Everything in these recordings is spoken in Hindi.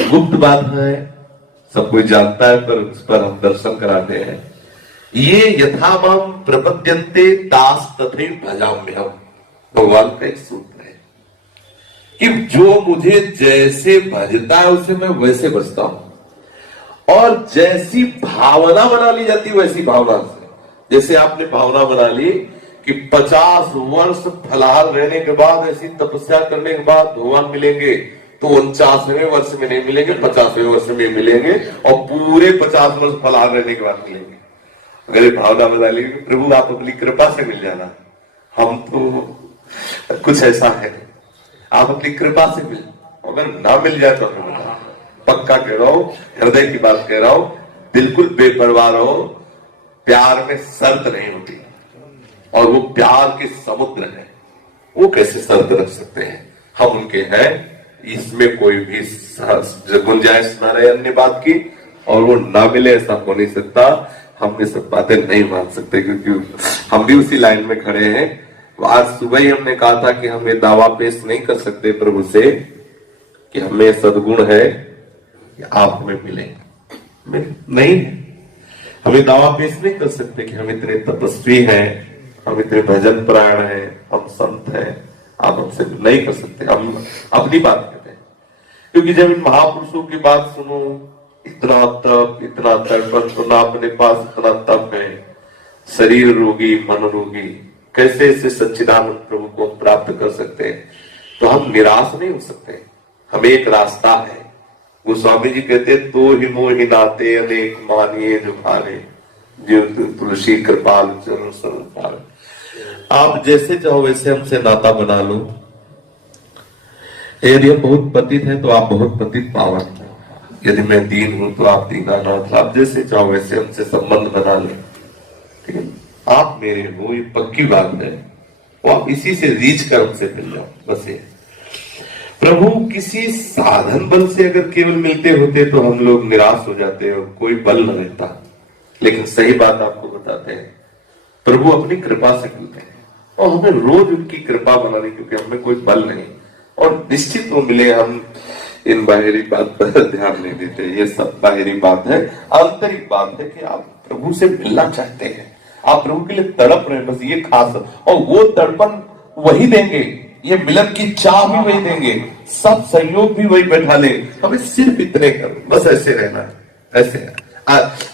गुप्त बात है, सब कोई जानता है, पर उस पर हम दर्शन कराते हैं। ये यथामाम प्रपद्यन्ते दास तथैव भजाम्यहम्, भगवान का एक सूत्र है कि जो मुझे जैसे भजता है उसे मैं वैसे बचता हूं, और जैसी भावना बना ली जाती है वैसी भावना से। जैसे आपने भावना बना ली कि 50 वर्ष फलाहार रहने के बाद, ऐसी तपस्या करने के बाद भगवान मिलेंगे, तो 49वें वर्ष में नहीं मिलेंगे, 50वें वर्ष में मिलेंगे, और पूरे 50 वर्ष फलाहार रहने के बाद मिलेंगे। अगर ये भावना बना ली प्रभु आप अपनी कृपा से मिल जाना, हम तो कुछ ऐसा है, आप अपनी कृपा से मिल, अगर ना मिल जाए तो हमें बता, पक्का कह रहा हूं, हृदय की बात कह रहा हूं, बिल्कुल बेपरवाह रहो। प्यार में शर्त नहीं होती, और वो प्यार के समुद्र है, वो कैसे शर्त रख सकते हैं? हम उनके हैं, इसमें कोई भी गुंजाइश ना रहे अन्य बात की, और वो ना मिले ऐसा हो नहीं सकता। हम ये सब बातें नहीं मान सकते, क्योंकि हम भी उसी लाइन में खड़े हैं। आज सुबह ही हमने कहा था कि हम ये दावा पेश नहीं कर सकते प्रभु से कि हमें सद्गुण है कि आप हमें मिले, नहीं, हमें दावा पेश नहीं कर सकते कि हम इतने तपस्वी हैं, हम इतने भजन परायण हैं, हम संत हैं, आप हमसे नहीं कर सकते। हम अपनी बात कहते हैं, क्योंकि जब इन महापुरुषों की बात सुनो, इतना तप, इतना तर्पण, सुना अपने पास इतना तप है, शरीर रोगी मन रोगी, कैसे इसे सच्चिदानंद प्रभु को हम प्राप्त कर सकते हैं? तो हम निराश नहीं हो सकते, हमें एक रास्ता है। वो स्वामी जी कहते, तो ही मोहि नाते अनेक मानिए जो भारे, जो तुलसी कृपाल चरण सरल पावे। आप जैसे चाहो वैसे हमसे नाता बना लो। यदि हम बहुत पतित हैं तो आप बहुत पतित पावन, यदि मैं दीन हूं तो आप दीनानाथ, आप जैसे चाहो वैसे हमसे संबंध बना ले, ठीक है? आप मेरे हो, ये पक्की बात है, वो आप इसी से रीच कर हमसे मिल जाओ, बस ये। प्रभु किसी साधन बल से अगर केवल मिलते होते तो हम लोग निराश हो जाते और कोई बल न रहता, लेकिन सही बात आपको बताते हैं, प्रभु अपनी कृपा से मिलते हैं, और हमें रोज उनकी कृपा बनानी, क्योंकि हमें कोई बल नहीं, और निश्चित वो मिले। हम इन बाहरी बात पर ध्यान नहीं देते, ये सब बाहरी बात है। आंतरिक बात है कि आप प्रभु से मिलना चाहते हैं, आप प्रभु के लिए तड़प रहे हैं, बस ये खास, और वो तड़पन वही देंगे, ये मिलन की चाह भी वही देंगे, सब सहयोग भी वही बैठा ले। हमें सिर्फ इतने कर, बस ऐसे रहना है, ऐसे है।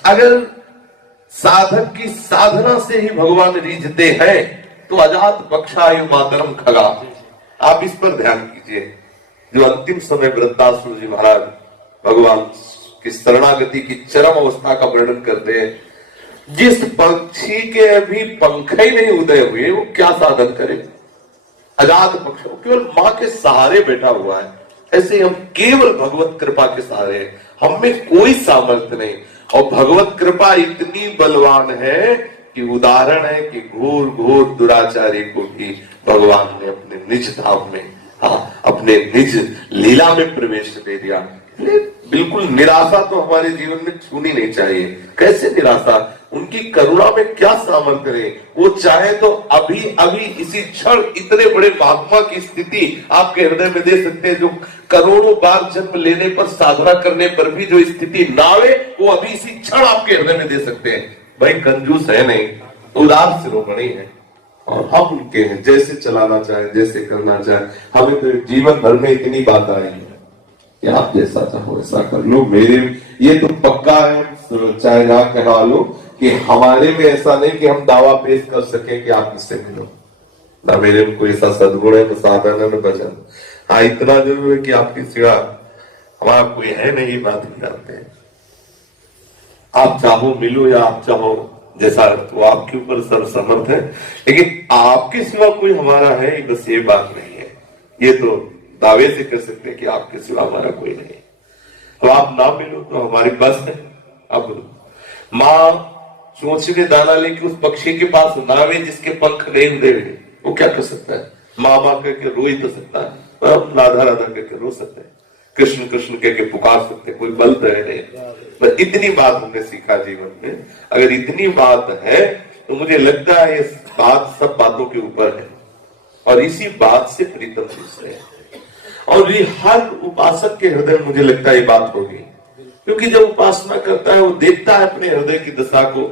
अगर साधक की साधना से ही भगवान रीझते हैं तो अजात बख्शायु मातरम खगा। आप इस पर ध्यान कीजिए। जो अंतिम समय वृद्धासुर जी महाराज भगवान की शरणागति की चरम अवस्था का वर्णन करते हैं, जिस पक्षी के अभी पंख ही नहीं उदय हुए वो क्या साधन करे? अजात पक्ष केवल मां के सहारे बैठा हुआ है, ऐसे हम केवल भगवत कृपा के सहारे हैं, हम में कोई सामर्थ्य नहीं। और भगवत कृपा इतनी बलवान है कि उदाहरण है कि घोर घोर दुराचारी को भी भगवान ने अपने निज धाम में, हाँ, अपने निज लीला में प्रवेश दे दिया। बिल्कुल निराशा तो हमारे जीवन में छूनी नहीं चाहिए। कैसे निराशा? उनकी करुणा में क्या सामर्थ्य है, वो चाहे तो अभी अभी इसी क्षण इतने बड़े महात्मा की स्थिति आपके हृदय में दे सकते हैं, जो करोड़ों बार जन्म लेने पर, साधना करने पर भी जो स्थिति ना आवे, वो अभी इसी क्षण आपके हृदय में दे सकते हैं। भाई कंजूस है नहीं, उदार शिरोमणि है, और हम उनके हैं, जैसे चलाना चाहे, जैसे करना चाहे। हमें तो जीवन भर में इतनी बात आई है कि आप जैसा चाहो ऐसा कर लो। मेरे ये तो पक्का है, चाहे जहां कहा लो, कि हमारे में ऐसा नहीं कि हम दावा पेश कर सके कि आप मुझसे मिलो, ना मेरे में कोई ऐसा सद्गुण है, न साधन है, न भजन। हाँ, इतना जरूर है कि आपकी सिवा हमारा कोई है नहीं, ये बात हम जानते हैं। आप चाहो मिलो या आप चाहो जैसा, तो आपके ऊपर सर्वसमर्थ है, लेकिन आपके सिवा कोई हमारा है, बस ये बात नहीं है। ये तो दावे से कर सकते हैं कि आपके सिवा हमारा कोई नहीं। तो आप ना मिलो तो हमारी बस है। अब माँ चोंच में दाना लेके उस पक्षी के पास नावे जिसके पंख नहीं हुए, वो क्या कर सकता है? माँ माँ करके रो ही तो सकता है, पर हम राधा राधा करके रो सकते हैं, कृष्ण कृष्ण करके पुकार सकते हैं, कोई बल तो है नहीं। बस इतनी बात हमने सीखा जीवन में। अगर इतनी बात है तो मुझे लगता है ये बात सब बातों के ऊपर है, और इसी बात से प्रीतम शिष्य है। और ये हर उपासक के हृदय में मुझे लगता है ये बात होगी, क्योंकि जब उपासना करता है वो देखता है अपने हृदय की दशा को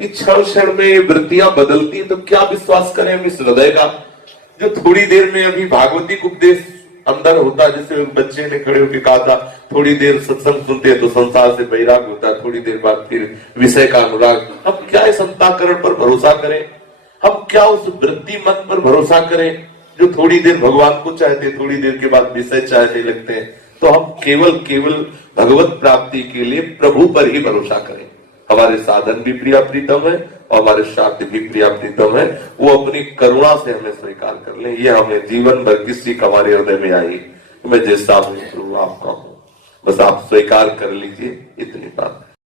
कि क्षण क्षण में ये वृत्तियां बदलती हैं, तो क्या विश्वास करें हम इस हृदय का जो थोड़ी देर में अभी भागवती उपदेश अंदर होता, जैसे बच्चे ने खड़े होकर कहा था थोड़ी देर सत्संग सुनते हैं तो संसार से वैराग होता है, थोड़ी देर बाद फिर विषय का अनुराग। हम क्या इस अंतःकरण पर भरोसा करें, हम क्या उस वृत्ति मन पर भरोसा करें जो थोड़ी देर भगवान को चाहते, थोड़ी देर के बाद विषय चाहने लगते हैं। तो हम केवल केवल भगवत प्राप्ति के लिए प्रभु पर ही भरोसा करें। हमारे साधन भी प्रिया प्रीतम है और हमारे शास्त्र भी प्रिया प्रीतम है, वो अपनी करुणा से हमें स्वीकार कर ले। ये हमें जीवन भर किसी हमारे हृदय में आई, मैं जैसा हूं प्रभु आपका हूं, बस आप स्वीकार कर लीजिए, इतनी बात।